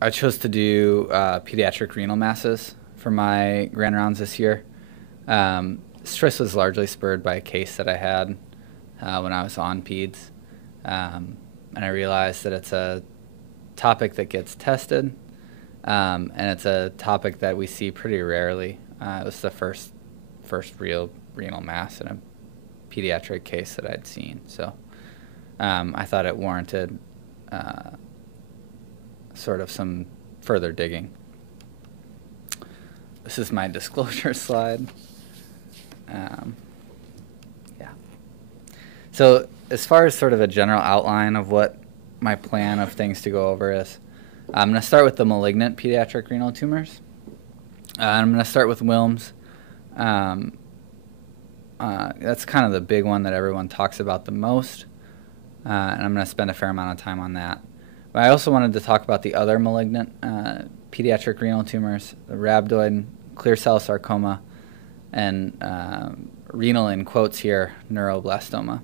I chose to do pediatric renal masses for my grand rounds this year. This choice was largely spurred by a case that I had when I was on peds. And I realized that it's a topic that gets tested, and it's a topic that we see pretty rarely. It was the first real renal mass in a pediatric case that I'd seen. So I thought it warranted sort of some further digging. This is my disclosure slide. Yeah. So as far as sort of a general outline of what my plan of things to go over is, I'm going to start with the malignant pediatric renal tumors. I'm going to start with Wilms. That's kind of the big one that everyone talks about the most, and I'm going to spend a fair amount of time on that. But I also wanted to talk about the other malignant pediatric renal tumors, the rhabdoid, clear cell sarcoma, and renal, in quotes here, neuroblastoma.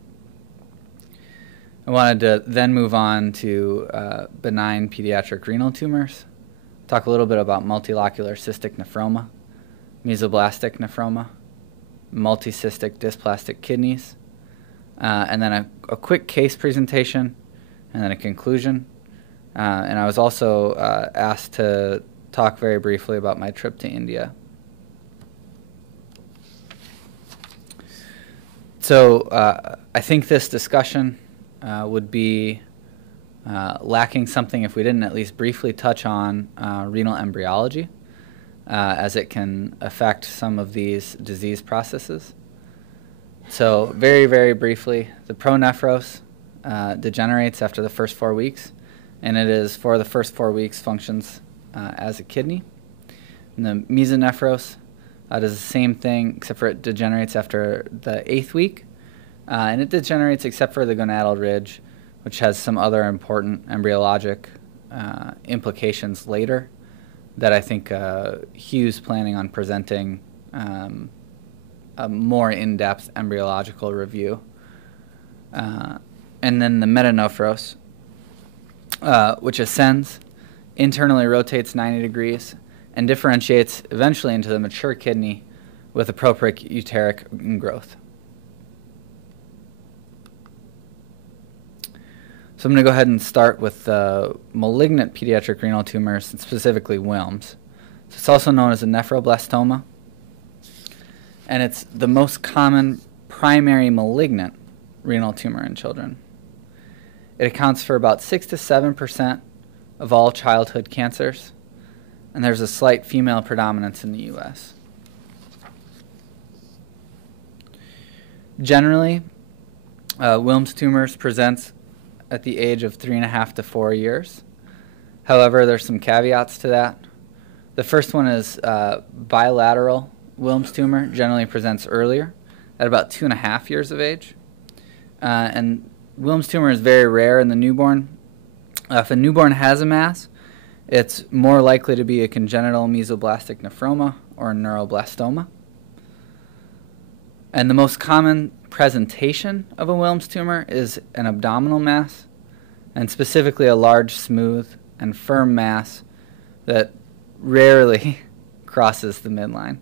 I wanted to then move on to benign pediatric renal tumors, talk a little bit about multilocular cystic nephroma, mesoblastic nephroma, multicystic dysplastic kidneys, and then a quick case presentation, and then a conclusion. And I was also asked to talk very briefly about my trip to India. So I think this discussion would be lacking something if we didn't at least briefly touch on renal embryology, as it can affect some of these disease processes. So very, very briefly, the pronephros degenerates after the first 4 weeks, and it is for the first 4 weeks functions as a kidney. And the mesonephros does the same thing, except for it degenerates after the 8th week, and it degenerates except for the gonadal ridge, which has some other important embryologic implications later that I think Hugh's planning on presenting a more in-depth embryological review. And then the metanophros, which ascends, internally rotates 90 degrees, and differentiates eventually into the mature kidney with a propriuteric growth. So I'm going to go ahead and start with malignant pediatric renal tumors, and specifically Wilms. So it's also known as a nephroblastoma, and it's the most common primary malignant renal tumor in children. It accounts for about 6 to 7% of all childhood cancers, and there's a slight female predominance in the U.S. Generally, Wilms tumors present at the age of 3.5 to 4 years. However, there's some caveats to that. The first one is bilateral Wilms tumor generally presents earlier, at about 2.5 years of age. And Wilms tumor is very rare in the newborn. If a newborn has a mass, it's more likely to be a congenital mesoblastic nephroma or a neuroblastoma. And the most common presentation of a Wilms tumor is an abdominal mass, and specifically a large, smooth, and firm mass that rarely crosses the midline.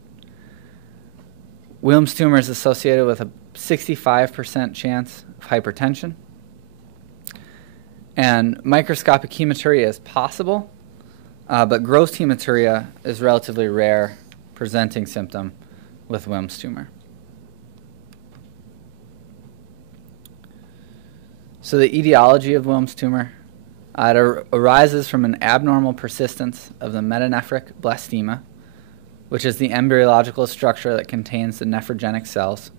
Wilms tumor is associated with a 65% chance of hypertension, and microscopic hematuria is possible, but gross hematuria is relatively rare presenting symptom with Wilms tumor. So the etiology of Wilms tumor, it arises from an abnormal persistence of the metanephric blastema, which is the embryological structure that contains the nephrogenic cells.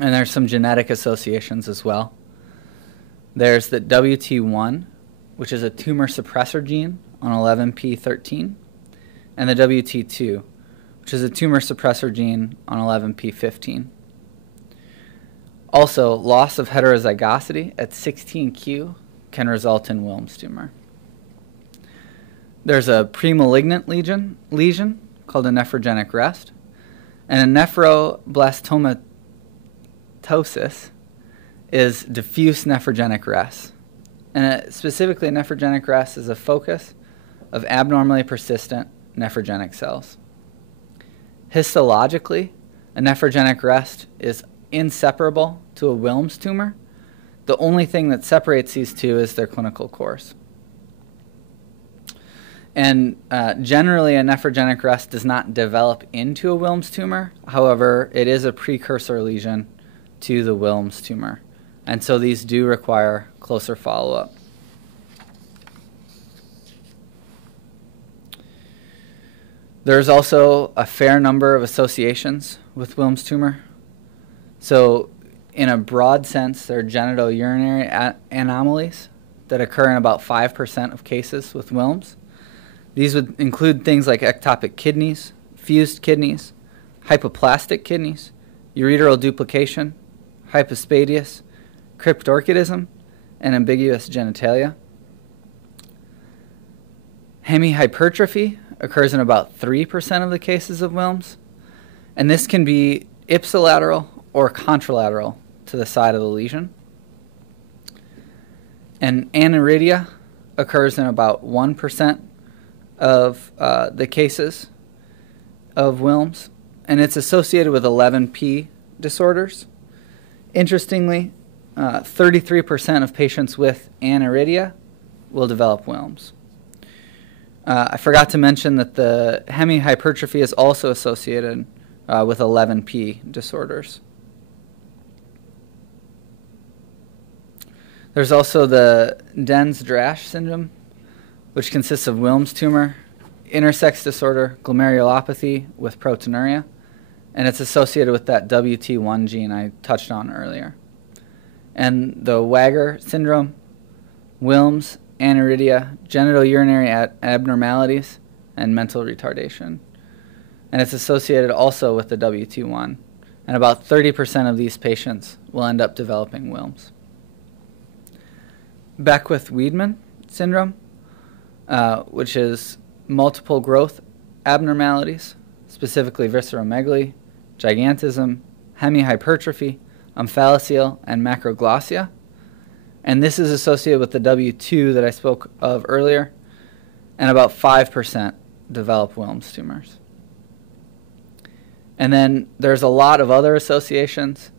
And there's some genetic associations as well. There's the WT1, which is a tumor suppressor gene on 11p13, and the WT2, which is a tumor suppressor gene on 11p15. Also, loss of heterozygosity at 16q can result in Wilms tumor. There's a premalignant lesion called a nephrogenic rest, and a nephroblastoma is diffuse nephrogenic rest. And specifically, nephrogenic rest is a focus of abnormally persistent nephrogenic cells. Histologically, a nephrogenic rest is inseparable to a Wilms tumor. The only thing that separates these two is their clinical course. And generally, a nephrogenic rest does not develop into a Wilms tumor. However, it is a precursor lesion to the Wilms tumor. And so these do require closer follow-up. There's also a fair number of associations with Wilms tumor. So in a broad sense, there are genitourinary anomalies that occur in about 5% of cases with Wilms. These would include things like ectopic kidneys, fused kidneys, hypoplastic kidneys, ureteral duplication, hypospadias, cryptorchidism, and ambiguous genitalia. Hemihypertrophy occurs in about 3% of the cases of Wilms, and this can be ipsilateral or contralateral to the side of the lesion. And aniridia occurs in about 1% of the cases of Wilms, and it's associated with 11p disorders. Interestingly, 33% of patients with aniridia will develop Wilms. I forgot to mention that the hemihypertrophy is also associated with 11p disorders. There's also the Denz-Drash syndrome, which consists of Wilms tumor, intersex disorder, glomerulopathy with proteinuria, and it's associated with that WT1 gene I touched on earlier. And the Wager syndrome, Wilms, aniridia, genitourinary abnormalities, and mental retardation. And it's associated also with the WT1. And about 30% of these patients will end up developing Wilms. Beckwith-Wiedemann syndrome, which is multiple growth abnormalities, specifically visceromegaly, gigantism, hemihypertrophy, omphalocele, and macroglossia. And this is associated with the W2 that I spoke of earlier, and about 5% develop Wilms tumors. And then there's a lot of other associations,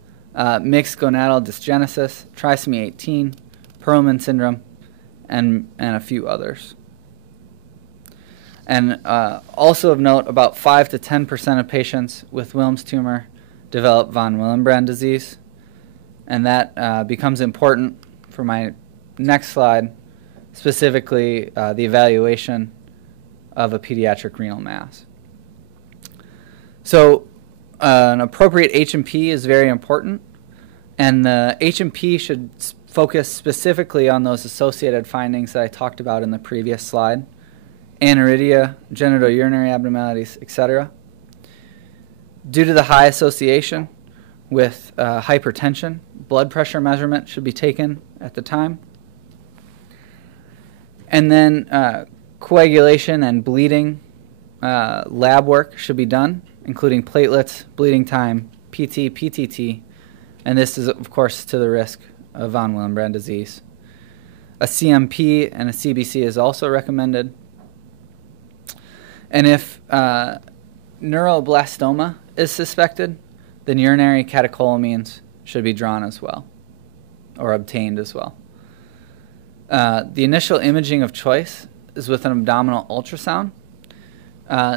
mixed gonadal dysgenesis, trisomy 18, Perelman syndrome, and a few others. And also of note, about 5 to 10% of patients with Wilms tumor develop von Willebrand disease, and that becomes important for my next slide, specifically the evaluation of a pediatric renal mass. So an appropriate H&P is very important, and the H&P should focus specifically on those associated findings that I talked about in the previous slide: aniridia, genitourinary abnormalities, etc. Due to the high association with hypertension, blood pressure measurement should be taken at the time. And then coagulation and bleeding lab work should be done, including platelets, bleeding time, PT, PTT, and this is, of course, to the risk of von Willebrand disease. A CMP and a CBC is also recommended. And if neuroblastoma is suspected, then urinary catecholamines should be drawn as well, or obtained as well. The initial imaging of choice is with an abdominal ultrasound.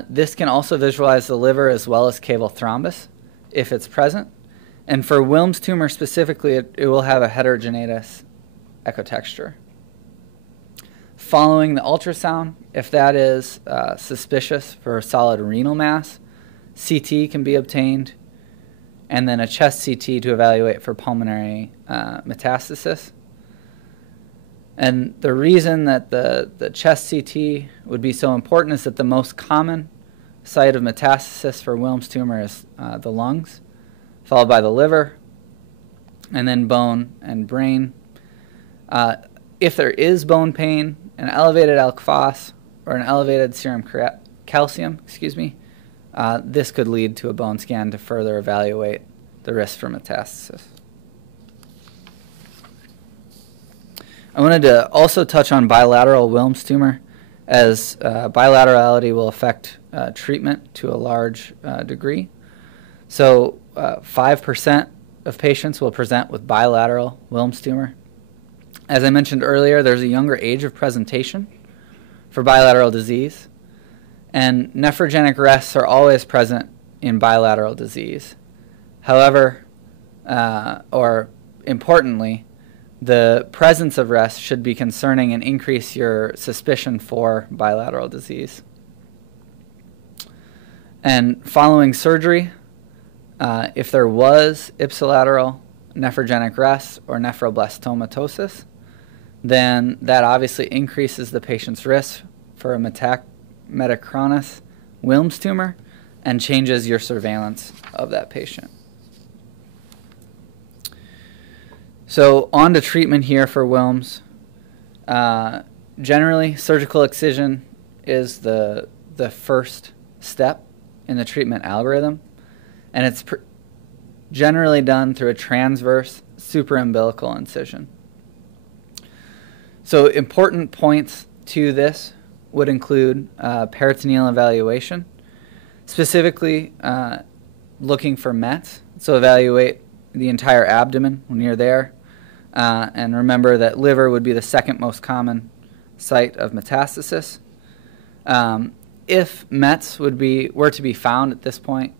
This can also visualize the liver as well as caval thrombus if it's present. And for Wilms tumor specifically, it will have a heterogeneous echotexture. Following the ultrasound, if that is suspicious for a solid renal mass, CT can be obtained, and then a chest CT to evaluate for pulmonary metastasis. And the reason that the chest CT would be so important is that the most common site of metastasis for Wilms tumor is the lungs, followed by the liver, and then bone and brain. If there is bone pain, an elevated ALK phos, or an elevated serum calcium, this could lead to a bone scan to further evaluate the risk for metastasis. I wanted to also touch on bilateral Wilms tumor as bilaterality will affect treatment to a large degree. So 5% of patients will present with bilateral Wilms tumor. As I mentioned earlier, there's a younger age of presentation for bilateral disease, and nephrogenic rests are always present in bilateral disease. However, or importantly, the presence of rests should be concerning and increase your suspicion for bilateral disease. And following surgery, if there was ipsilateral nephrogenic rest or nephroblastomatosis, then that obviously increases the patient's risk for a metachronous Wilms tumor and changes your surveillance of that patient. So on to treatment here for Wilms. Generally, surgical excision is the first step in the treatment algorithm, and it's generally done through a transverse supraumbilical incision. So important points to this would include peritoneal evaluation, specifically looking for METs. So evaluate the entire abdomen when you're there, and remember that liver would be the second most common site of metastasis. If METs were to be found at this point,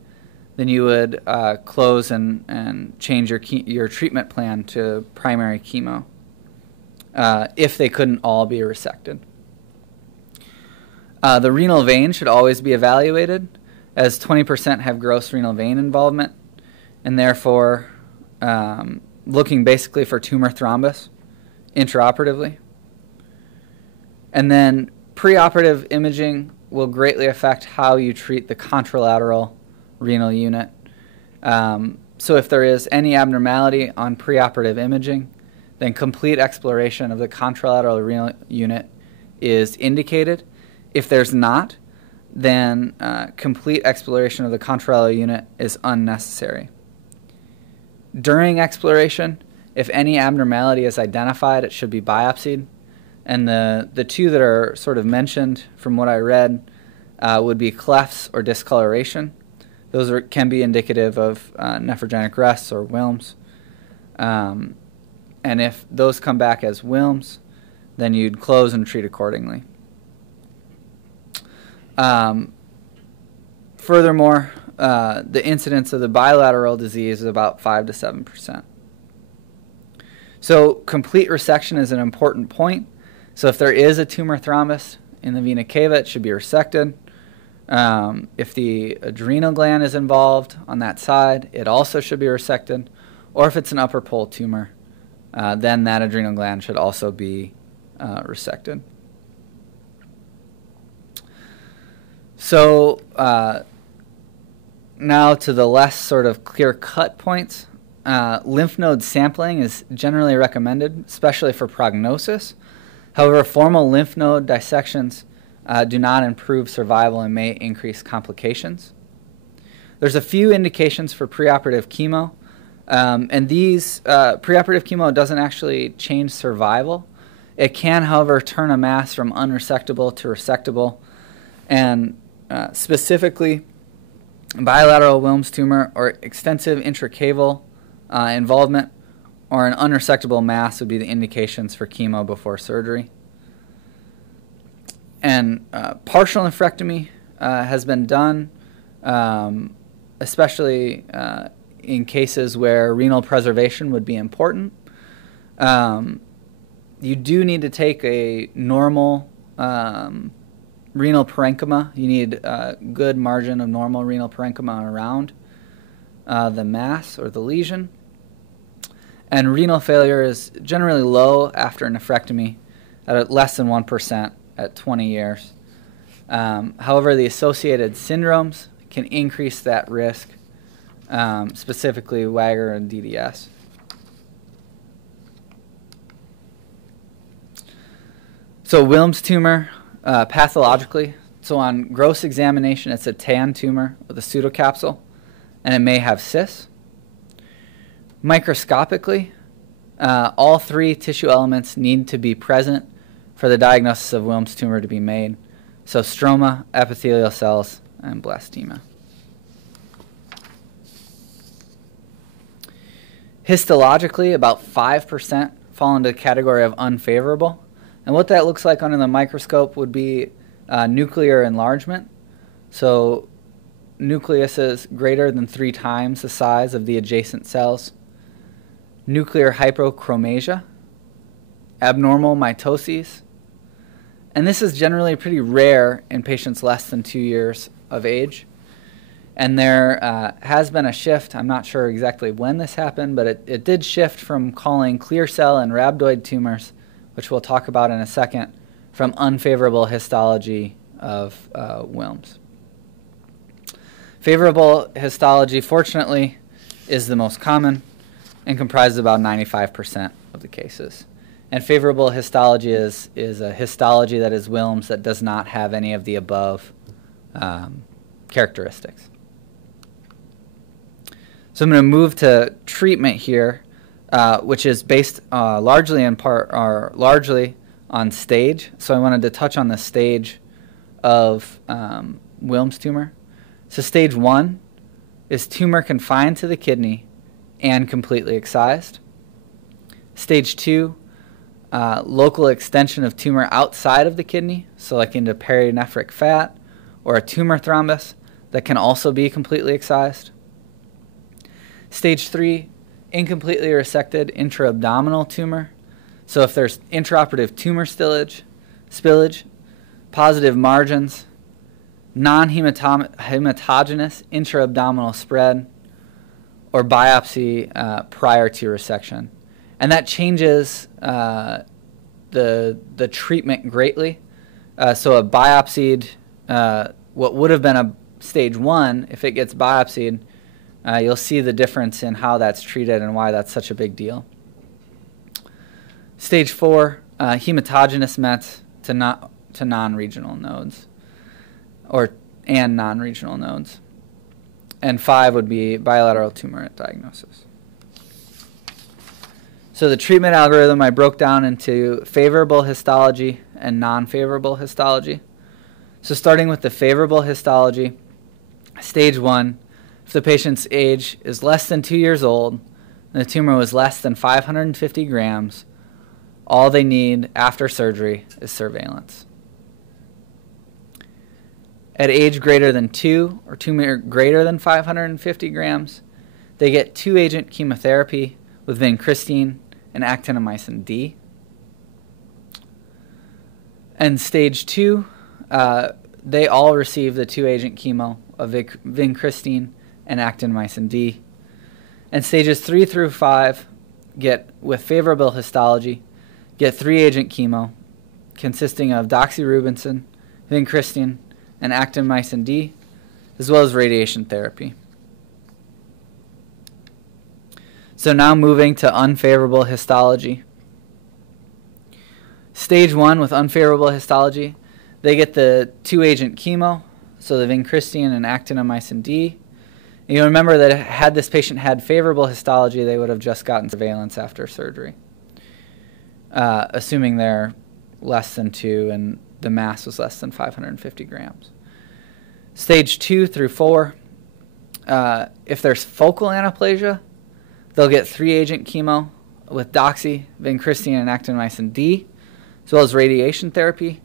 then you would close and change your treatment plan to primary chemo if they couldn't all be resected. The renal vein should always be evaluated, as 20% have gross renal vein involvement, and therefore looking basically for tumor thrombus intraoperatively. And then preoperative imaging will greatly affect how you treat the contralateral renal unit. So if there is any abnormality on preoperative imaging, then complete exploration of the contralateral renal unit is indicated. If there's not, then complete exploration of the contralateral unit is unnecessary. During exploration, if any abnormality is identified, it should be biopsied. And the two that are sort of mentioned from what I read would be clefts or discoloration. Those can be indicative of nephrogenic rests or Wilms. And if those come back as Wilms, then you'd close and treat accordingly. Furthermore, the incidence of the bilateral disease is about 5 to 7%. So complete resection is an important point. So if there is a tumor thrombus in the vena cava, it should be resected. If the adrenal gland is involved on that side, it also should be resected. Or if it's an upper pole tumor, then that adrenal gland should also be resected. So now to the less sort of clear-cut points. Lymph node sampling is generally recommended, especially for prognosis. However, formal lymph node dissections do not improve survival and may increase complications. There's a few indications for preoperative chemo, and these preoperative chemo doesn't actually change survival. It can, however, turn a mass from unresectable to resectable, and specifically bilateral Wilms tumor or extensive intracaval involvement or an unresectable mass would be the indications for chemo before surgery. And partial nephrectomy has been done, especially in cases where renal preservation would be important. You do need to take a normal renal parenchyma. You need a good margin of normal renal parenchyma around the mass or the lesion. And renal failure is generally low after nephrectomy at less than 1% at 20 years. However, the associated syndromes can increase that risk, specifically Wagger and DDS. So Wilms tumor, pathologically, so on gross examination, it's a tan tumor with a pseudocapsule, and it may have cysts. Microscopically, all three tissue elements need to be present for the diagnosis of Wilms tumor to be made. So stroma, epithelial cells, and blastema. Histologically, about 5% fall into the category of unfavorable. And what that looks like under the microscope would be nuclear enlargement. So nucleus is greater than 3 times the size of the adjacent cells. Nuclear hypochromasia, abnormal mitoses. And this is generally pretty rare in patients less than 2 years of age. And there has been a shift. I'm not sure exactly when this happened, but it did shift from calling clear cell and rhabdoid tumors, which we'll talk about in a second, from unfavorable histology of Wilms. Favorable histology, fortunately, is the most common and comprises about 95% of the cases. And favorable histology is a histology that is Wilms that does not have any of the above characteristics. So I'm going to move to treatment here, which is based largely on stage. So I wanted to touch on the stage of Wilms tumor. So stage 1 is tumor confined to the kidney and completely excised. Stage 2, local extension of tumor outside of the kidney, so like into perinephric fat or a tumor thrombus that can also be completely excised. Stage 3, incompletely resected intra-abdominal tumor. So if there's intraoperative tumor spillage, positive margins, non-hematogenous intra-abdominal spread, or biopsy prior to resection. And that changes the treatment greatly. So a biopsied, what would have been a stage 1, if it gets biopsied, you'll see the difference in how that's treated and why that's such a big deal. Stage 4, hematogenous mets to non-regional nodes, and non-regional nodes. And 5 would be bilateral tumor at diagnosis. So the treatment algorithm I broke down into favorable histology and non-favorable histology. So starting with the favorable histology, stage 1, if the patient's age is less than 2 years old and the tumor was less than 550 grams, all they need after surgery is surveillance. At age greater than 2 or tumor greater than 550 grams, they get 2-agent chemotherapy with vincristine and actinomycin D. And stage 2, they all receive the 2-agent chemo of vincristine and actinomycin D. And stages 3 through 5 get, with favorable histology, get 3-agent chemo consisting of doxorubicin, vincristine, and actinomycin D, as well as radiation therapy. So now moving to unfavorable histology. Stage 1 with unfavorable histology, they get the 2-agent chemo, so the vincristine and actinomycin D. And you remember that had this patient had favorable histology, they would have just gotten surveillance after surgery, assuming they're less than 2 and the mass was less than 550 grams. Stage 2 through 4, if there's focal anaplasia, they'll get 3-agent chemo with doxy, vincristine, and actinomycin D, as well as radiation therapy.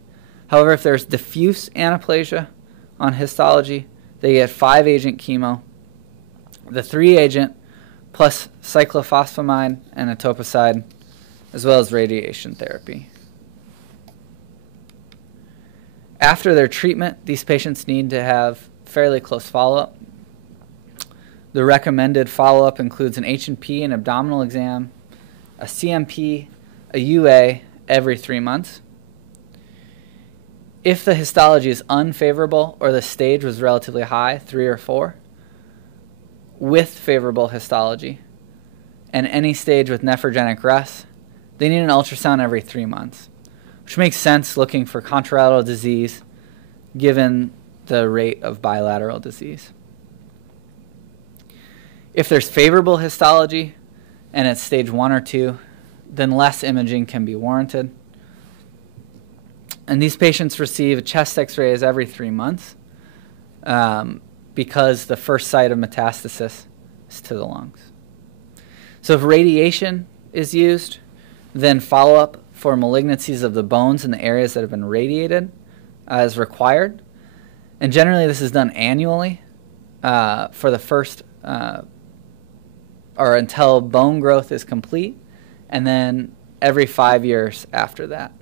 However, if there's diffuse anaplasia on histology, they get 5-agent chemo, the 3-agent plus cyclophosphamide and etoposide, as well as radiation therapy. After their treatment, these patients need to have fairly close follow-up. The recommended follow-up includes an H&P, an abdominal exam, a CMP, a UA every 3 months. If the histology is unfavorable or the stage was relatively high, 3 or 4, with favorable histology, and any stage with nephrogenic rest, they need an ultrasound every 3 months, which makes sense looking for contralateral disease given the rate of bilateral disease. If there's favorable histology and it's stage 1 or 2, then less imaging can be warranted. And these patients receive chest x-rays every 3 months because the first site of metastasis is to the lungs. So if radiation is used, then follow-up for malignancies of the bones in the areas that have been radiated is required. And generally this is done annually for the first, or until bone growth is complete, and then every 5 years after that.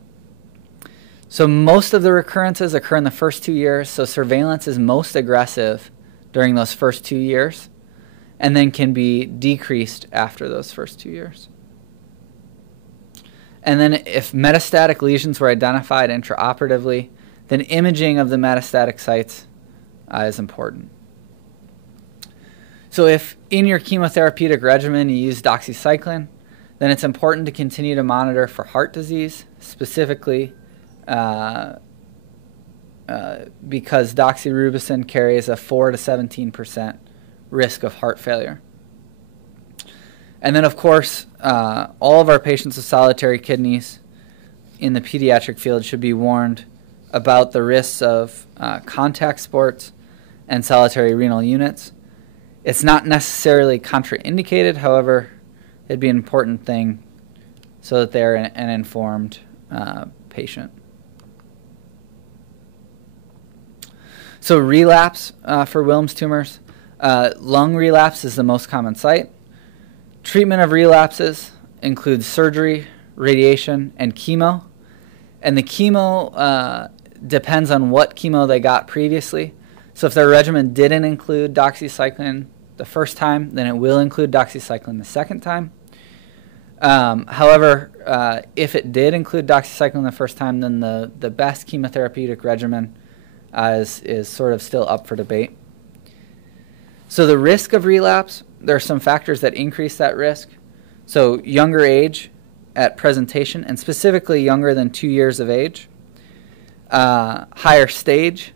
So most of the recurrences occur in the first 2 years, so surveillance is most aggressive during those first 2 years, and then can be decreased after those first 2 years. And then if metastatic lesions were identified intraoperatively, then imaging of the metastatic sites is important. So if in your chemotherapeutic regimen you use doxycycline, then it's important to continue to monitor for heart disease, specifically because doxorubicin carries a 4 to 17% risk of heart failure. And then, of course, all of our patients with solitary kidneys in the pediatric field should be warned about the risks of contact sports and solitary renal units. It's not necessarily contraindicated, however, it'd be an important thing so that they're an informed patient. So relapse for Wilms tumors. Lung relapse is the most common site. Treatment of relapses includes surgery, radiation, and chemo. And the chemo depends on what chemo they got previously. So if their regimen didn't include doxycycline the first time, then it will include doxycycline the second time. However, if it did include doxycycline the first time, then the best chemotherapeutic regimen is sort of still up for debate. So the risk of relapse, there are some factors that increase that risk. So younger age at presentation, and specifically younger than 2 years of age. Higher stage,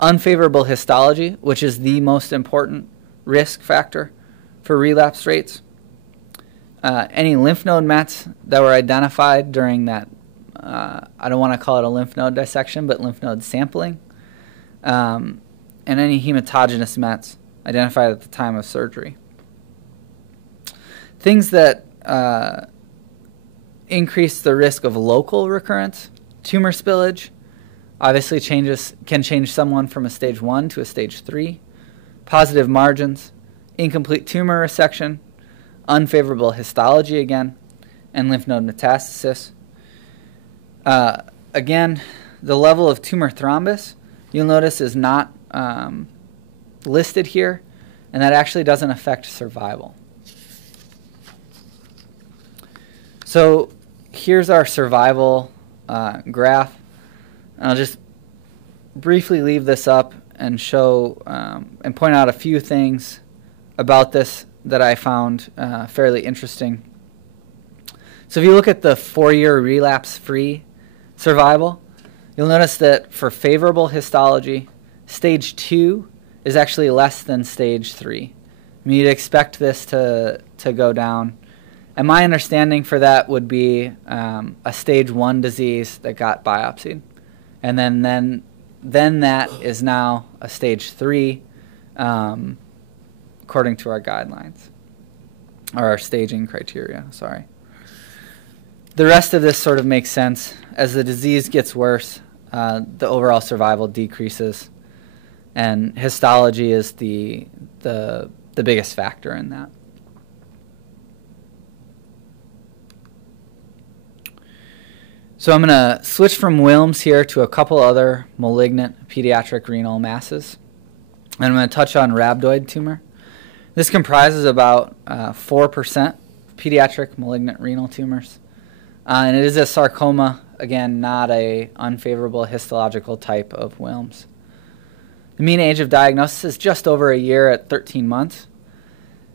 unfavorable histology, which is the most important risk factor for relapse rates. Any lymph node mets that were identified during that, I don't want to call it a lymph node dissection, but lymph node sampling. And any hematogenous mets identified at the time of surgery. Things that increase the risk of local recurrence, tumor spillage, obviously can change someone from a stage 1 to a stage 3. Positive margins, incomplete tumor resection, unfavorable histology again, and lymph node metastasis. Again, the level of tumor thrombus, you'll notice, is not listed here, and that actually doesn't affect survival. So here's our survival graph. I'll just briefly leave this up and show and point out a few things about this that I found fairly interesting. So if you look at the 4-year relapse-free survival, you'll notice that for favorable histology, stage 2 is actually less than stage 3. I mean, you'd expect this to go down. And my understanding for that would be a stage 1 disease that got biopsied. And then that is now a stage 3 according to our guidelines, or our staging criteria, sorry. The rest of this sort of makes sense. As the disease gets worse, the overall survival decreases, and histology is the biggest factor in that. So I'm going to switch from Wilms here to a couple other malignant pediatric renal masses. And I'm going to touch on rhabdoid tumor. This comprises about 4% of pediatric malignant renal tumors. And it is a sarcoma, again, not a unfavorable histological type of Wilms. The mean age of diagnosis is just over a year at 13 months.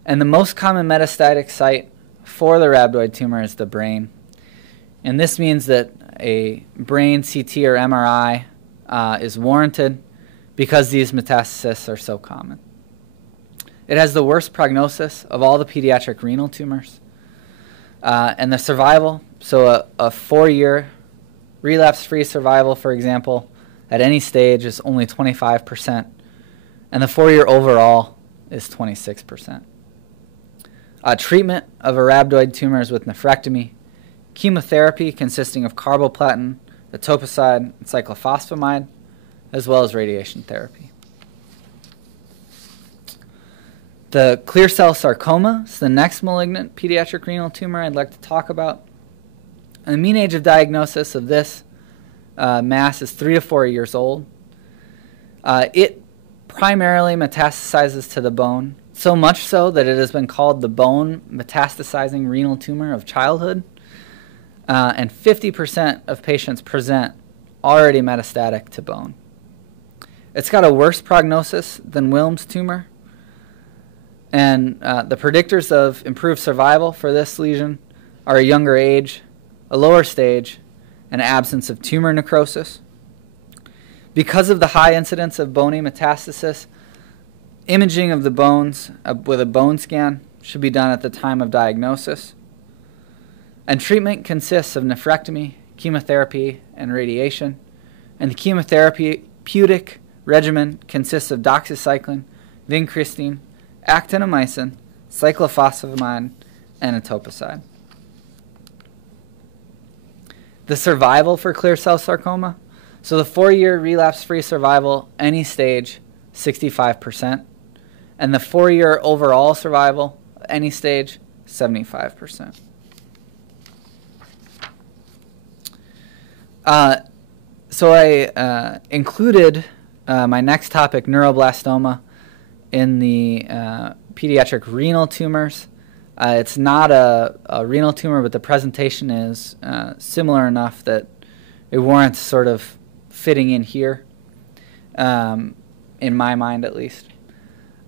And the most common metastatic site for the rhabdoid tumor is the brain. And this means that a brain CT or MRI is warranted because these metastases are so common. It has the worst prognosis of all the pediatric renal tumors. And the survival, so a 4-year relapse-free survival, for example, at any stage is only 25%, and the 4-year overall is 26%. Treatment of a rhabdoid tumors with nephrectomy, chemotherapy consisting of carboplatin, etoposide, and cyclophosphamide, as well as radiation therapy. The clear cell sarcoma is the next malignant pediatric renal tumor I'd like to talk about. And the mean age of diagnosis of this mass is 3 to 4 years old. It primarily metastasizes to the bone, so much so that it has been called the bone metastasizing renal tumor of childhood. And 50% of patients present already metastatic to bone. It's got a worse prognosis than Wilms tumor. And the predictors of improved survival for this lesion are a younger age, a lower stage, and absence of tumor necrosis. Because of the high incidence of bony metastasis, imaging of the bones with a bone scan should be done at the time of diagnosis. And treatment consists of nephrectomy, chemotherapy, and radiation. And the chemotherapeutic regimen consists of doxycycline, vincristine, actinomycin, cyclophosphamide, and etoposide. The survival for clear cell sarcoma. So the 4-year relapse-free survival, any stage, 65%. And the 4-year overall survival, any stage, 75%. So I included my next topic, neuroblastoma, in the pediatric renal tumors. It's not a renal tumor, but the presentation is similar enough that it warrants sort of fitting in here, in my mind at least.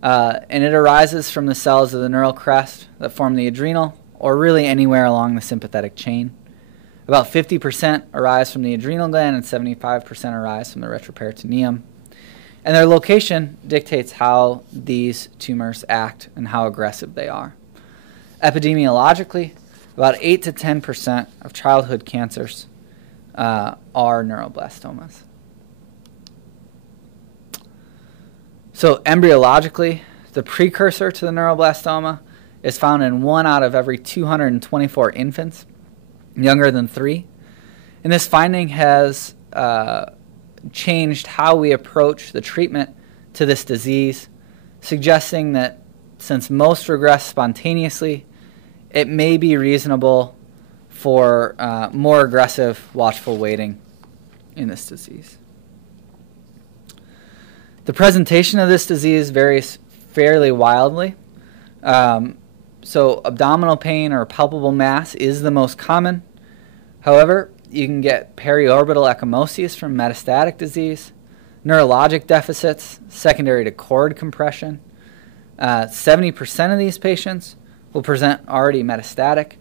And it arises from the cells of the neural crest that form the adrenal, or really anywhere along the sympathetic chain. About 50% arise from the adrenal gland and 75% arise from the retroperitoneum. And their location dictates how these tumors act and how aggressive they are. Epidemiologically, about 8 to 10% of childhood cancers are neuroblastomas. So embryologically, the precursor to the neuroblastoma is found in 1 out of every 224 infants younger than 3. And this finding has changed how we approach the treatment to this disease, suggesting that since most regress spontaneously, it may be reasonable for more aggressive watchful waiting in this disease. The presentation of this disease varies fairly wildly. So abdominal pain or palpable mass is the most common. However, you can get periorbital ecchymosis from metastatic disease, neurologic deficits secondary to cord compression. 70% of these patients will present already metastatic.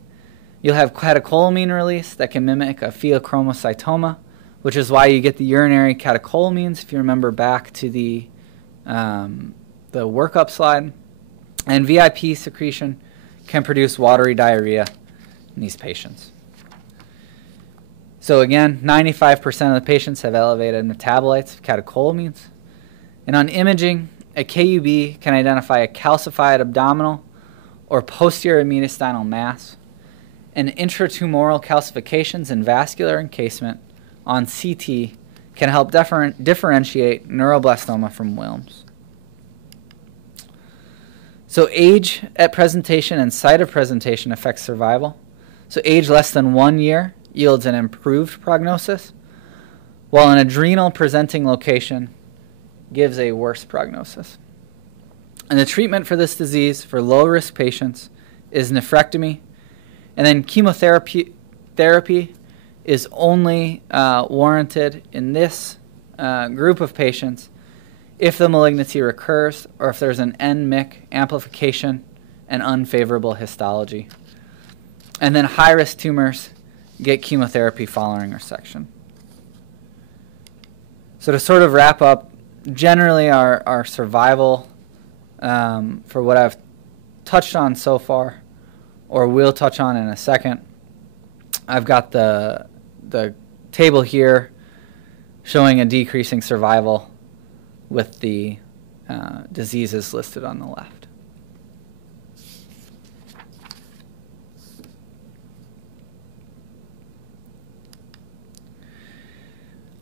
You'll have catecholamine release that can mimic a pheochromocytoma, which is why you get the urinary catecholamines, if you remember back to the workup slide. And VIP secretion can produce watery diarrhea in these patients. So again, 95% of the patients have elevated metabolites of catecholamines. And on imaging, a KUB can identify a calcified abdominal or posterior mediastinal mass, and intratumoral calcifications and vascular encasement on CT can help differentiate neuroblastoma from Wilms. So age at presentation and site of presentation affects survival. So age less than 1 year yields an improved prognosis, while an adrenal presenting location gives a worse prognosis. And the treatment for this disease for low-risk patients is nephrectomy, and then chemotherapy is only warranted in this group of patients if the malignancy recurs or if there's an NMIC amplification and unfavorable histology. And then high-risk tumors get chemotherapy following resection. So to sort of wrap up, generally our survival for what I've touched on so far, or will touch on in a second, I've got the table here showing a decreasing survival with the diseases listed on the left.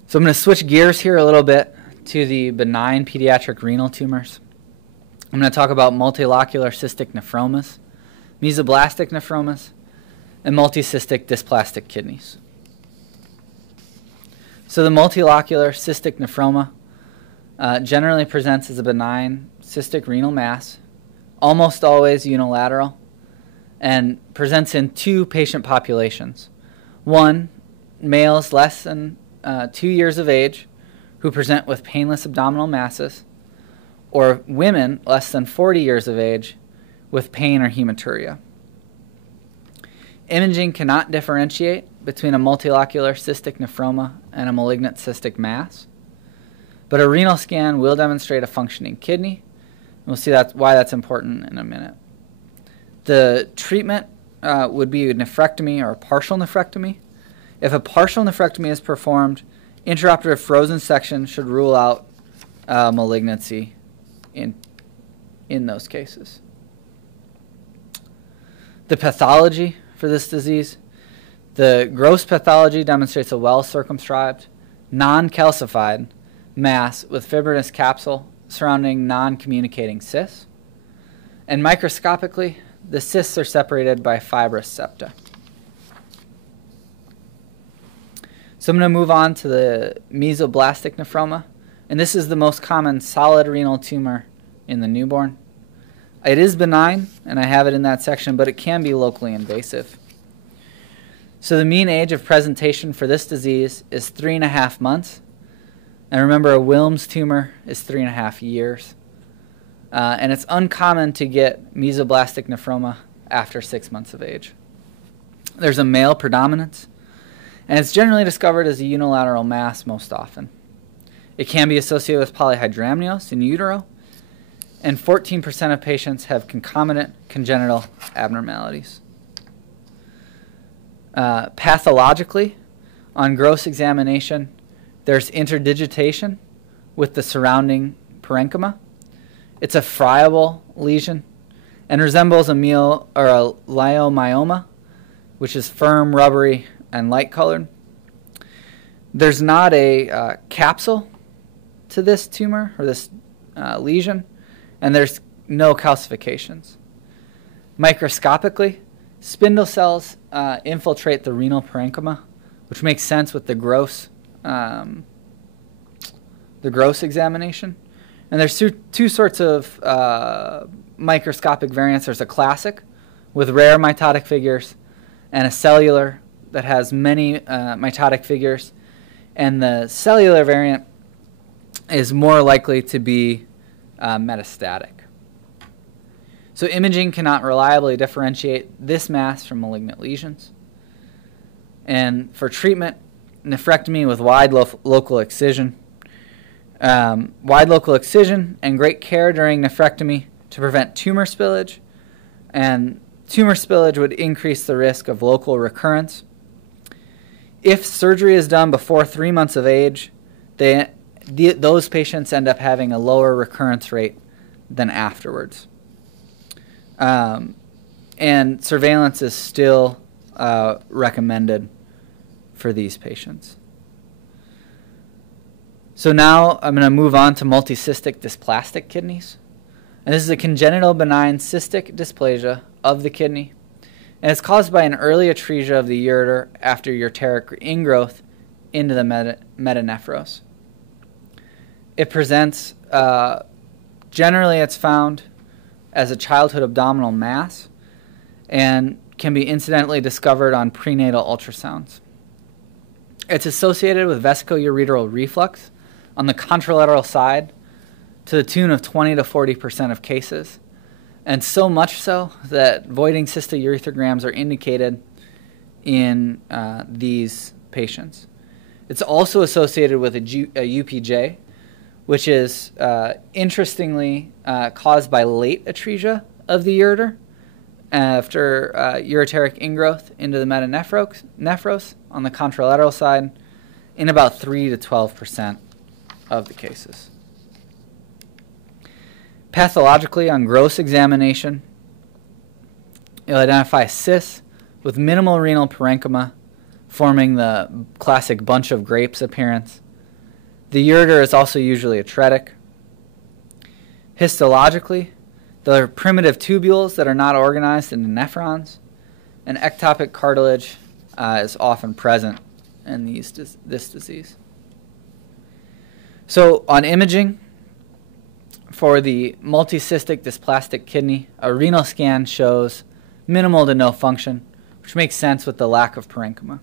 So I'm going to switch gears here a little bit to the benign pediatric renal tumors. I'm going to talk about multilocular cystic nephromas, mesoblastic nephromas, and multicystic dysplastic kidneys. So the multilocular cystic nephroma generally presents as a benign cystic renal mass, almost always unilateral, and presents in two patient populations. One, males less than 2 years of age who present with painless abdominal masses, or women less than 40 years of age with pain or hematuria. Imaging cannot differentiate between a multilocular cystic nephroma and a malignant cystic mass, but a renal scan will demonstrate a functioning kidney. We'll see why that's important in a minute. The treatment would be a nephrectomy or a partial nephrectomy. If a partial nephrectomy is performed, intraoperative frozen section should rule out malignancy in those cases. The pathology for this disease, the gross pathology demonstrates a well-circumscribed, non-calcified mass with fibrinous capsule surrounding non-communicating cysts. And microscopically, the cysts are separated by fibrous septa. So I'm going to move on to the mesoblastic nephroma, and this is the most common solid renal tumor in the newborn. It is benign, and I have it in that section, but it can be locally invasive. So the mean age of presentation for this disease is 3.5 months. And remember, a Wilms tumor is 3.5 years. And it's uncommon to get mesoblastic nephroma after 6 months of age. There's a male predominance, and it's generally discovered as a unilateral mass most often. It can be associated with polyhydramnios in utero, and 14% of patients have concomitant congenital abnormalities. Pathologically, on gross examination, there's interdigitation with the surrounding parenchyma. It's a friable lesion and resembles a leiomyoma, which is firm, rubbery, and light-colored. There's not a capsule to this tumor or this lesion, and there's no calcifications. Microscopically, spindle cells infiltrate the renal parenchyma, which makes sense with the gross examination. And there's two sorts of microscopic variants. There's a classic with rare mitotic figures and a cellular that has many mitotic figures. And the cellular variant is more likely to be metastatic. So imaging cannot reliably differentiate this mass from malignant lesions. And for treatment, nephrectomy with wide local excision. Wide local excision and great care during nephrectomy to prevent tumor spillage. And tumor spillage would increase the risk of local recurrence. If surgery is done before 3 months of age, those patients end up having a lower recurrence rate than afterwards. And surveillance is still recommended for these patients. So now I'm going to move on to multicystic dysplastic kidneys. And this is a congenital benign cystic dysplasia of the kidney. And it's caused by an early atresia of the ureter after ureteric ingrowth into the metanephros. It presents, generally it's found as a childhood abdominal mass and can be incidentally discovered on prenatal ultrasounds. It's associated with vesicoureteral reflux on the contralateral side to the tune of 20 to 40% of cases, and so much so that voiding cystourethograms are indicated in these patients. It's also associated with a UPJ, which is interestingly caused by late atresia of the ureter after ureteric ingrowth into the metanephros on the contralateral side, in about 3 to 12% of the cases. Pathologically, on gross examination, you'll identify cysts with minimal renal parenchyma forming the classic bunch of grapes appearance. The ureter is also usually atretic. Histologically, there are primitive tubules that are not organized into nephrons, and ectopic cartilage is often present in this disease. So on imaging, for the multicystic dysplastic kidney, a renal scan shows minimal to no function, which makes sense with the lack of parenchyma.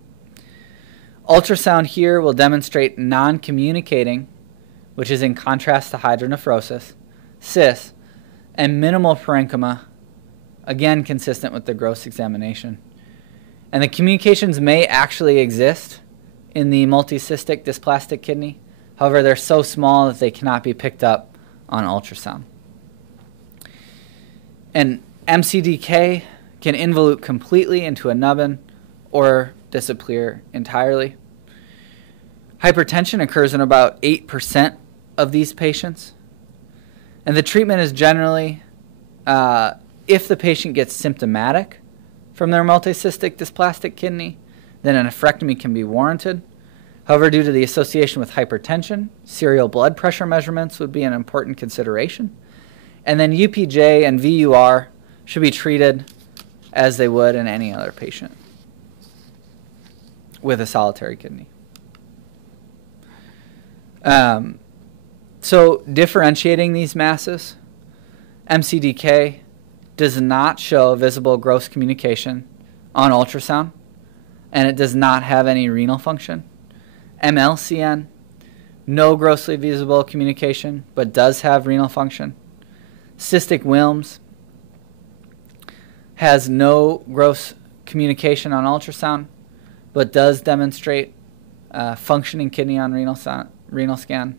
Ultrasound here will demonstrate non-communicating, which is in contrast to hydronephrosis, cysts, and minimal parenchyma, again consistent with the gross examination. And the communications may actually exist in the multicystic dysplastic kidney. However, they're so small that they cannot be picked up on ultrasound. And MCDK can involute completely into a nubbin or disappear entirely. Hypertension occurs in about 8% of these patients. And the treatment is generally, if the patient gets symptomatic from their multicystic dysplastic kidney, then a nephrectomy can be warranted. However, due to the association with hypertension, serial blood pressure measurements would be an important consideration. And then UPJ and VUR should be treated as they would in any other patient with a solitary kidney. So differentiating these masses, MCDK does not show visible gross communication on ultrasound, and it does not have any renal function. MLCN, no grossly visible communication, but does have renal function. Cystic Wilms has no gross communication on ultrasound, but does demonstrate functioning kidney on renal scan.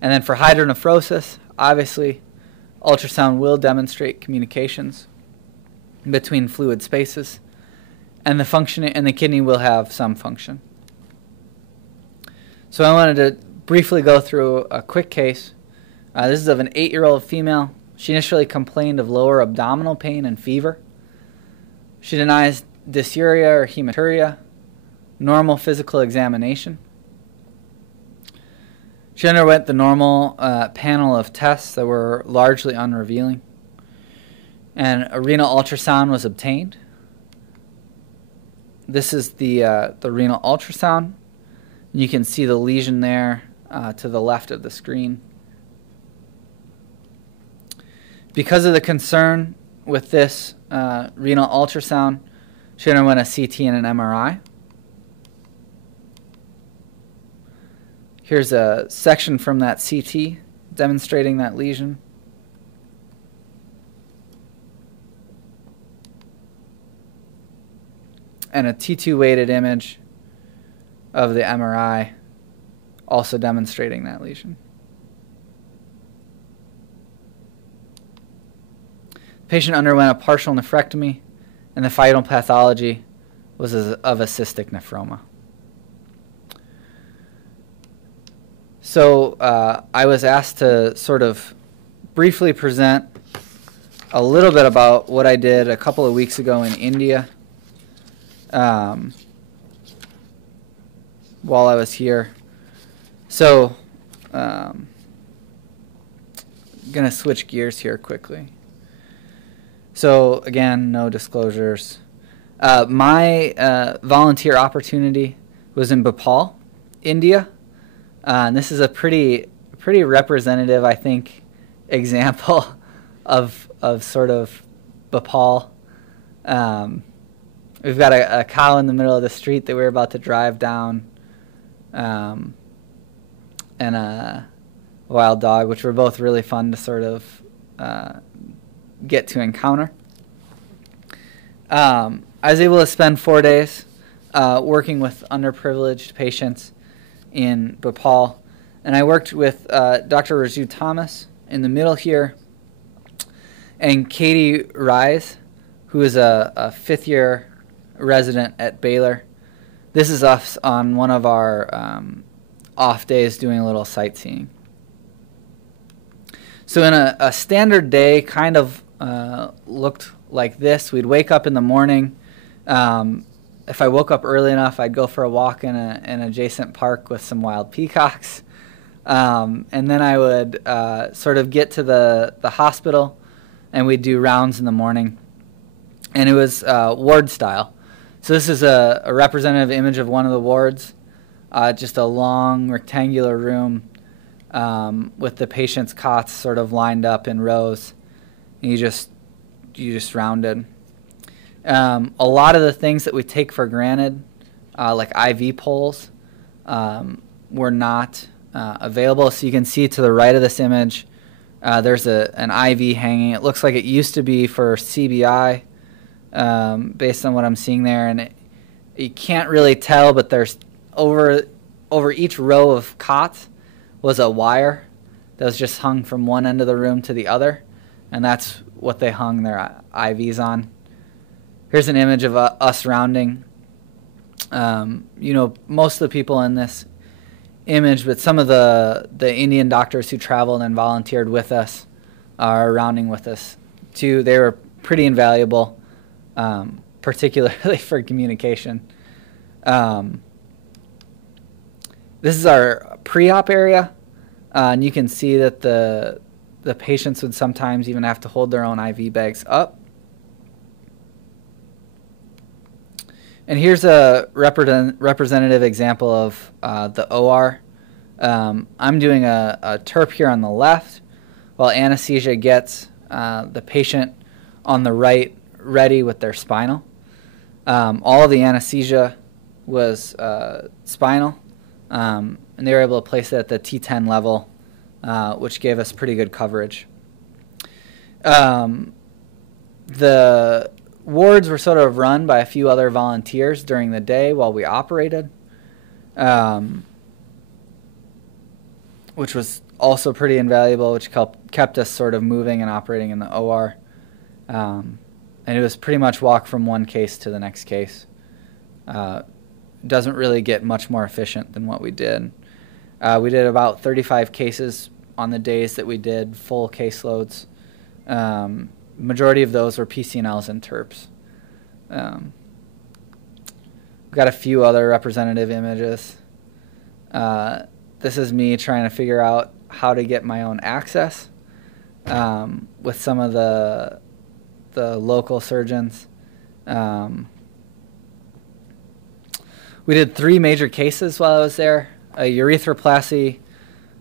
And then for hydronephrosis, obviously, ultrasound will demonstrate communications between fluid spaces, and the kidney will have some function. So I wanted to briefly go through a quick case. This is of an 8-year-old female. She initially complained of lower abdominal pain and fever. She denies dysuria or hematuria, normal physical examination. She underwent the normal panel of tests that were largely unrevealing, and a renal ultrasound was obtained. This is the renal ultrasound. You can see the lesion there to the left of the screen. Because of the concern with this renal ultrasound, she underwent a CT and an MRI. Here's a section from that CT demonstrating that lesion. And a T2 weighted image of the MRI also demonstrating that lesion. The patient underwent a partial nephrectomy, and the final pathology was of a cystic nephroma. So I was asked to sort of briefly present a little bit about what I did a couple of weeks ago in India while I was here. So I'm going to switch gears here quickly. So again, no disclosures. My volunteer opportunity was in Bhopal, India. And this is a pretty representative, I think, example of sort of Bhopal. We've got a cow in the middle of the street that we're about to drive down, and a wild dog, which were both really fun to sort of get to encounter. I was able to spend 4 days working with underprivileged patients in Bhopal, and I worked with Dr. Raju Thomas in the middle here, and Katie Rise, who is a 5th-year resident at Baylor. This is us on one of our off days doing a little sightseeing. So in a standard day kind of looked like this. We'd wake up in the morning. If I woke up early enough, I'd go for a walk in an adjacent park with some wild peacocks. And then I would sort of get to the hospital, and we'd do rounds in the morning. And it was ward style. So this is a representative image of one of the wards, just a long rectangular room with the patient's cots sort of lined up in rows. And you just rounded. A lot of the things that we take for granted, like IV poles, were not available. So you can see to the right of this image, there's an IV hanging. It looks like it used to be for CBI, based on what I'm seeing there. And you can't really tell, but there's over each row of cots was a wire that was just hung from one end of the room to the other. And that's what they hung their IVs on. Here's an image of us rounding. Most of the people in this image, but some of the Indian doctors who traveled and volunteered with us are rounding with us too. They were pretty invaluable, particularly for communication. This is our pre-op area, and you can see that the patients would sometimes even have to hold their own IV bags up. And here's a representative example of the OR. I'm doing a TURP here on the left, while anesthesia gets the patient on the right ready with their spinal. All of the anesthesia was spinal, and they were able to place it at the T10 level, which gave us pretty good coverage. The wards were sort of run by a few other volunteers during the day while we operated, which was also pretty invaluable, which kept us sort of moving and operating in the OR. And it was pretty much walk from one case to the next case. Doesn't really get much more efficient than what we did. We did about 35 cases on the days that we did full caseloads. Majority of those were PCNLs and TURPs. We've got a few other representative images. This is me trying to figure out how to get my own access with some of the local surgeons. We did 3 major cases while I was there: a urethroplasty,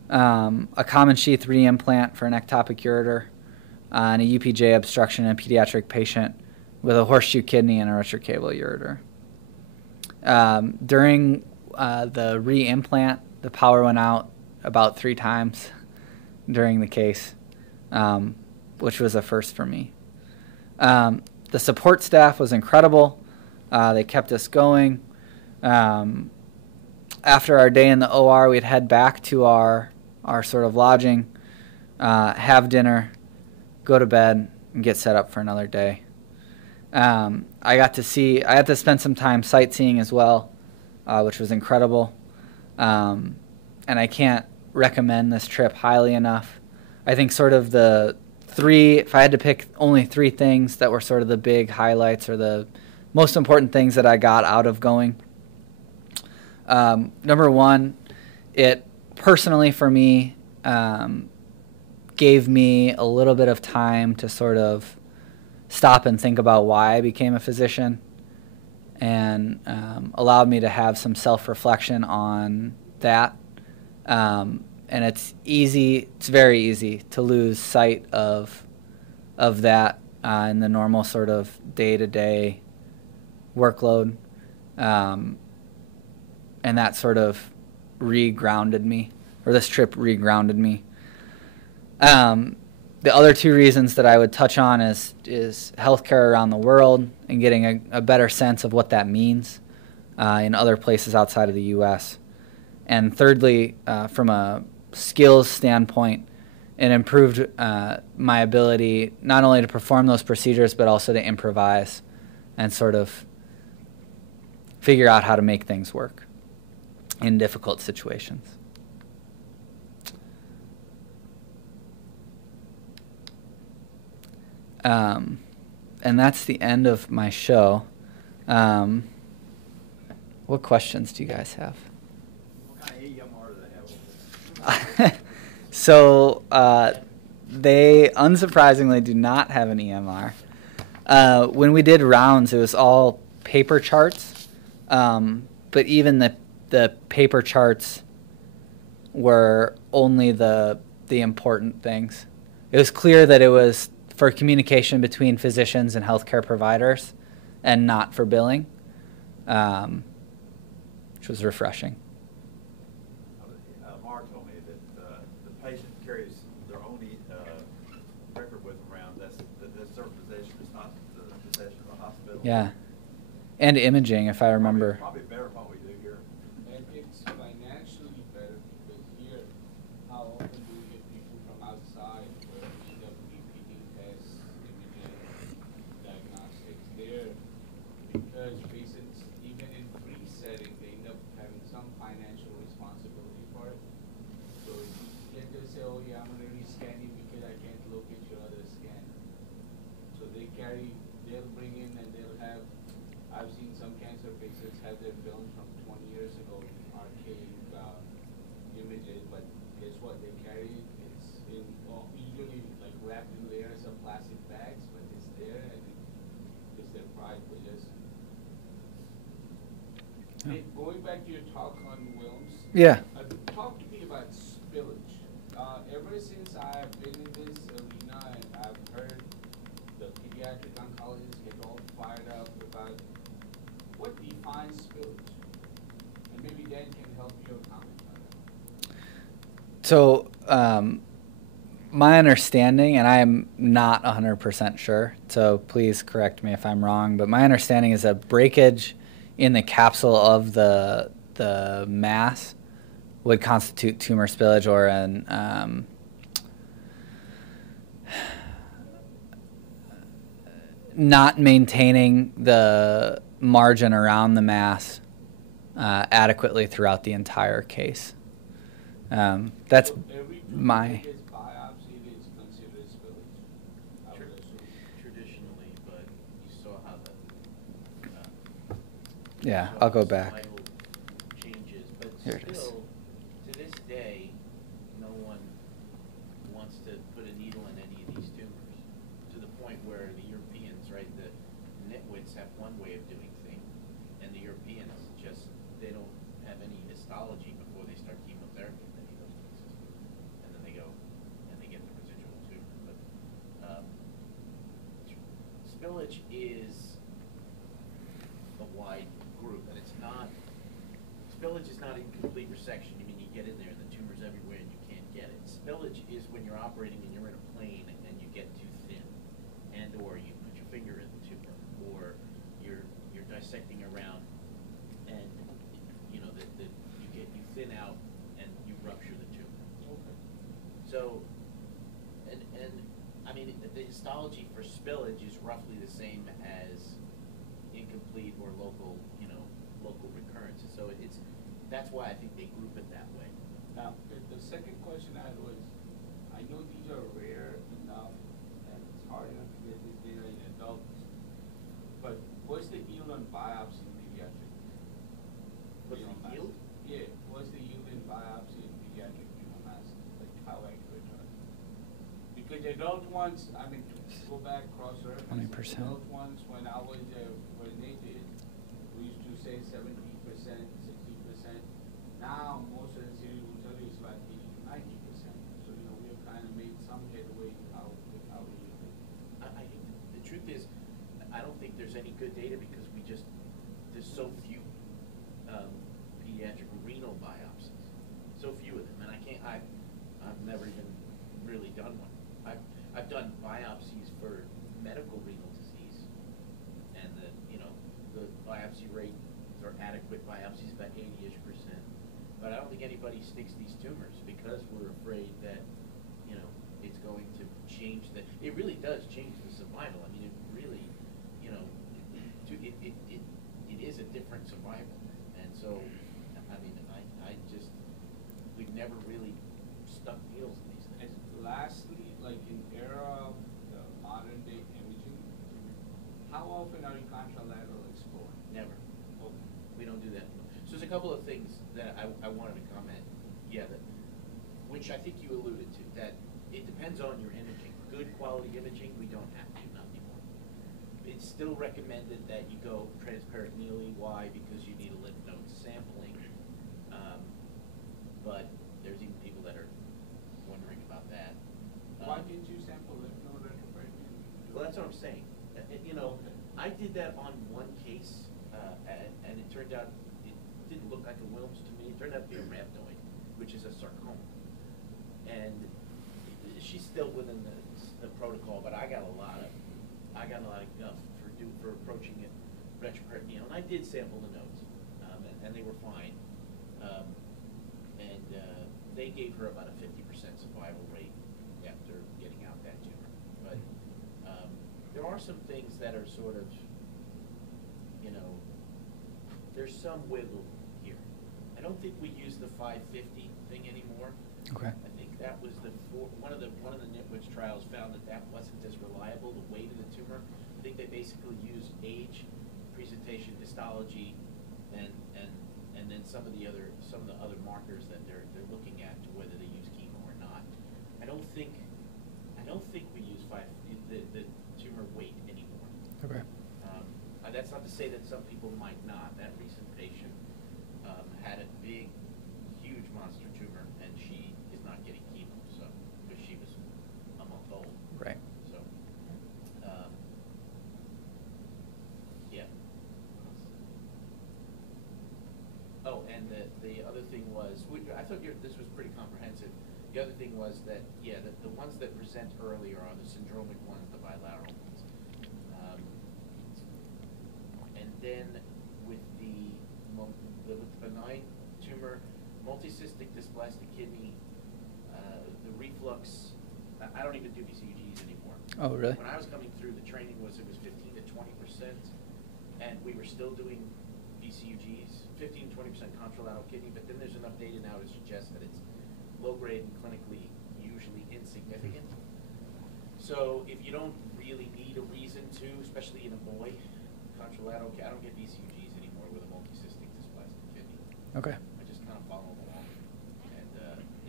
a common sheath re-implant for an ectopic ureter, and a UPJ obstruction in a pediatric patient with a horseshoe kidney and a retrocable ureter. During the re-implant, the power went out about 3 times during the case, which was a first for me. The support staff was incredible. They kept us going. After our day in the OR, we'd head back to our sort of lodging, have dinner, go to bed, and get set up for another day. I had to spend some time sightseeing as well, which was incredible. And I can't recommend this trip highly enough. I think sort of if I had to pick only 3 things that were sort of the big highlights or the most important things that I got out of going. Number 1, it personally for me gave me a little bit of time to sort of stop and think about why I became a physician, and allowed me to have some self-reflection on that. And it's very easy to lose sight of that in the normal sort of day-to-day workload. And that sort of re-grounded me, or this trip re-grounded me. The other 2 reasons that I would touch on is healthcare around the world and getting a better sense of what that means in other places outside of the U.S. And thirdly, from a skills standpoint, it improved my ability not only to perform those procedures but also to improvise and sort of figure out how to make things work in difficult situations. And that's the end of my show. What questions do you guys have? What kind of EMR do they have? So they unsurprisingly do not have an EMR. When we did rounds, it was all paper charts, but even the paper charts were only the important things. It was clear that it was for communication between physicians and healthcare providers and not for billing, which was refreshing. Mark told me that the patient carries their own record with them around. That's their possession. It's not the possession of the hospital. Yeah. And imaging, if I remember. Probably better than what we do here. And it's financially better because here, how often do we get people from outside where we end up repeating tests, imaging, diagnostics there? Because patients, even in free setting, they end up having some financial responsibility for it. So you can't just say, oh yeah, I'm going to rescan you because I can't locate your other scan. So they'll bring in and they'll have, I've seen some cancer patients have their films from 20 years ago, archaic images, but guess what? They carry it. It's in usually like wrapped in layers of plastic bags, but it's there and it's their pride possession. Yeah. Hey, going back to your talk on Wilms, Yeah. talk to me about spillage. Ever since I've been in this arena and I've heard the pediatric oncologists get all fired up about what defines spillage, and maybe Dan can help you comment on that. So my understanding, and I'm not 100% sure, so please correct me if I'm wrong, but my understanding is that breakage in the capsule of the mass would constitute tumor spillage, or an not maintaining the margin around the mass adequately throughout the entire case. That's So every my... tumor that gets biopsied is considered spillage, I would assume. Traditionally, but you saw how the Yeah, I'll go back. societal changes, but Here it is. still, to this day, no one wants to put a needle in any of these tumors. To the point where the Europeans, right, the nitwits have one way of doing things, and the Europeans just, they don't have any histology before they start chemotherapy in any of those cases. And then they go and they get the residual tumor. But spillage is a wide group, and it's not, spillage is not incomplete resection. I mean, you get in there and the tumor's everywhere and you can't get it. Spillage is when you're operating and you're in a plane and you get too thin, and or you put your finger in the tumor, or you're dissecting around and you know you thin out and you rupture the tumor. Okay. So, and I mean the histology for spillage is roughly the same as incomplete or local recurrences. So that's why I think they group it that way. Now, the second question I had was, I know these are rare enough and it's hard enough to get this data in adults, but what's the yield on biopsy in pediatric? What's the yield? Yeah, what's the yield in biopsy in pediatric masses? Like how accurate are they? Because adult ones, I mean, to go back cross-reference, 20%. adult ones, when I was when they did, we used to say 70%, 60%. Now, most of the cities will tell you it's about 80 to 90%. So, we have kind of made some headway with how we use it. The truth is, I don't think there's any good data because there's so few pediatric renal biopsies, so few of them, and I've never even really done one. I've done biopsies for medical renal disease, and the biopsy rate for adequate biopsies is about 80-ish%. But I don't think anybody sticks these tumors because we're afraid that, it's going to change it really does change the survival. I mean, it really, it is a different survival How often are you contralateral exploring? Never. Okay. We don't do that. So there's a couple of things that I wanted to comment. Yeah, which I think you alluded to, that it depends on your imaging. Good quality imaging, we don't have to, not anymore. It's still recommended that you go transperitoneally. Why? Because you need a lymph node sampling. But there's even people that are wondering about that. Why didn't you sample lymph node retroperitoneum? Well, that's what I'm saying. You know, I did that on one case, and it turned out it didn't look like a Wilms to me. It turned out to be a rhabdoid, which is a sarcoma. And she's still within the protocol, but I got a lot of guff for approaching it retroperitoneal. And I did sample the nodes, and they were fine. They gave her about a 50% survival rate after getting out that tumor. But there are some things that are sort of, you know, there's some wiggle here. I don't think we use the 550 thing anymore. Okay. I think that was one of the Nitwich trials found that wasn't as reliable, the weight of the tumor. I think they basically use age, presentation, histology, and then some of the other markers that they're looking at to whether they use chemo or not. I don't think we use the tumor weight anymore. Okay. That's not to say that some people might not. That recent patient had a big, huge monster tumor, and she is not getting chemo, so because she was a month old. Right. So, yeah. Oh, and the other thing was, I thought this was pretty comprehensive. The other thing was that, yeah, the ones that present earlier are the syndromic ones, the bilateral ones. And then with the benign tumor, multicystic dysplastic kidney, the reflux, I don't even do VCUGs anymore. Oh, really? When I was coming through, the training was 15 to 20%, and we were still doing VCUGs, 15 to 20% contralateral kidney, but then there's enough data now to suggest that it's low grade and clinically usually insignificant. So if you don't really need a reason to, especially in a boy, contralateral, I don't get VCUGs anymore with a multicystic dysplastic kidney. Okay. I just kind of follow them along, and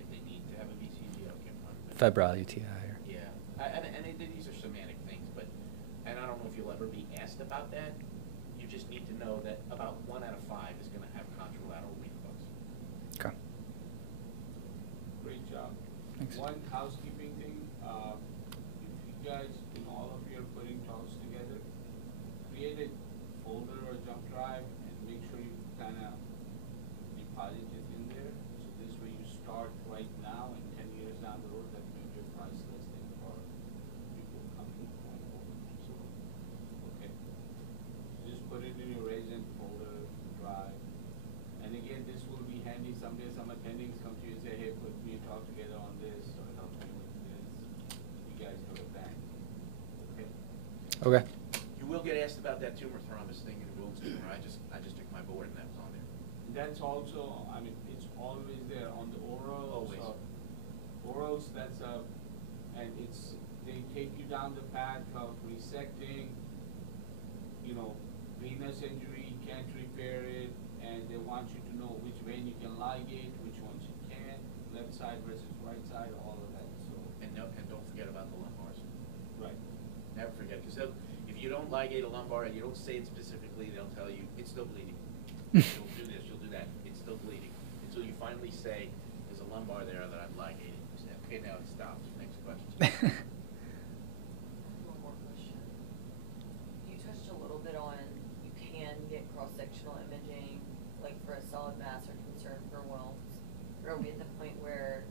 if they need to have a VCUG, I'll get one. Febrile UTI. Or... Yeah, these are semantic things, and I don't know if you'll ever be asked about that. You just need to know that about 1 out of 5 is going to have contralateral reflux. Okay. Great job. Thanks. One housekeeping thing, if you guys, all of you are putting talks together, create a folder or jump drive and make sure you kind of deposit it in there. So this way you start right now, and 10 years down the road, that may be a priceless thing for people coming on board. So, okay. Just put it in your agent folder, drive. And again, this will be handy. Someday some attendings come to you and say, hey, put me and talk together on this, or help me with this. You guys have a bang. Okay? Okay. You will get asked about that tumor thrombus thing in the Wilms tumor. I just took my board and that was on there. That's also, I mean, it's always there on the orals. Always. Orals, and they take you down the path of resecting, venous injury, can't repair it, and they want you to know which vein you can ligate, which ones you can't, left side versus right side, all of that. So. And don't forget about the lumbars. Right. Never forget, because if you don't ligate a lumbar and you don't say it specifically, they'll tell you it's still bleeding. You'll do this, you'll do that, it's still bleeding. Until you finally say, there's a lumbar there that I've ligated. You say, okay, now it stops. Next question. One more question. You touched a little bit on you can get cross-sectional imaging, like for a solid mass or concern for Wilms. Or are we at the point where,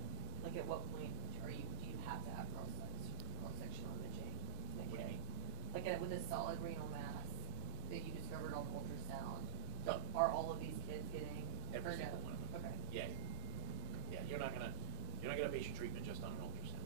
like at what point do you have to have cross-sectional imaging? What do you mean? Like with a solid renal mass that you discovered on ultrasound, No. are all of these kids getting? Every or no? single one of them. Okay. Yeah. Yeah, you're not gonna base your treatment just on an ultrasound.